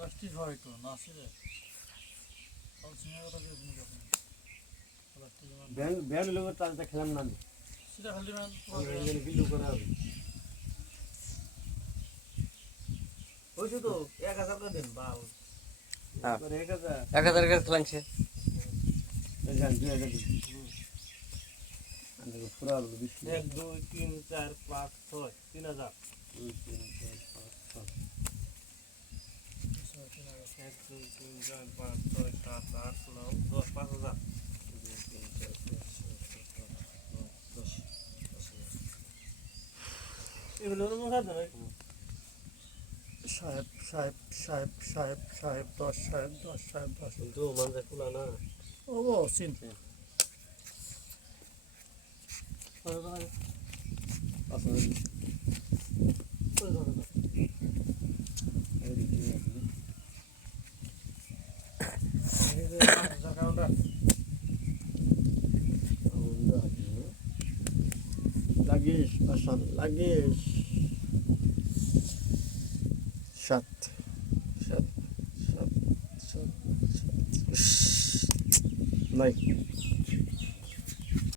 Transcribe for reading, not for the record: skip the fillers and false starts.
লাস্টিক হয় তো না আসলে ব্যান্ড লোক তালটা খেলাম না সেটা খালি বিল্ডু করা হবে হয়েছে তো 1000 করে দেন বাল 1000 করে লাগছে জান 2000 দিন আমাদের পুরা 1 2 3 4 5 6 3000 2 3 4 5 1 2 3 4 5 6 7 8 9 10 5000 এগুলো মনে হয় সাহেব 10 সাহেব 10 কিন্তু মানে খোলা না ও চিন্তা লাগিস আসান লাগিস 7 7 7 7 নাই